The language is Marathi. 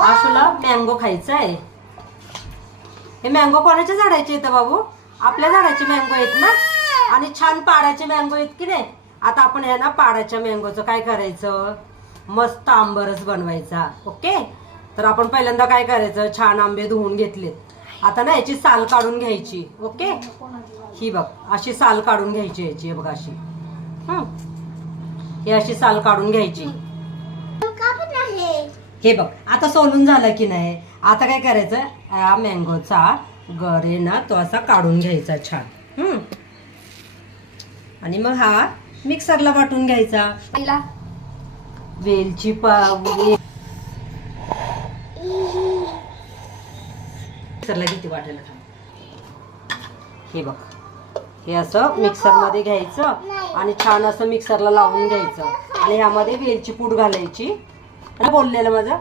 आशूला मँगो खायचा आहे. हे मँगो कोणाच्या झाडाचे आहेत बाबू? आपल्या झाडाचे मँगो आहेत ना, आणि छान पाडाचे मँगो आहेत की नाही. आता आपण ह्या ना पाडाच्या मँगोचं काय करायचं, मस्त आंबरस बनवायचा. ओके, तर आपण पहिल्यांदा काय करायचं, छान आंबे धुवून घेतलेत. आता ना याची साल काढून घ्यायची. ओके, ही बघ अशी साल काढून घ्यायची याची, बघ अशी. ही अशी साल काढून घ्यायची. हे बघ आता सोलून झालं की नाही. आता काय करायचं, हा मँगोचा गर आहे ना तो असा काढून घ्यायचा छान. आणि मग हा मिक्सरला वाटून घ्यायचा. पहिला वेलची मिक्सरला किती वाटायला. हे बघ हे असं मिक्सर मध्ये घ्यायचं आणि छान असं मिक्सरला लावून घ्यायचं. आणि ह्यामध्ये वेलची पूड घालायची. बोललेलं माझं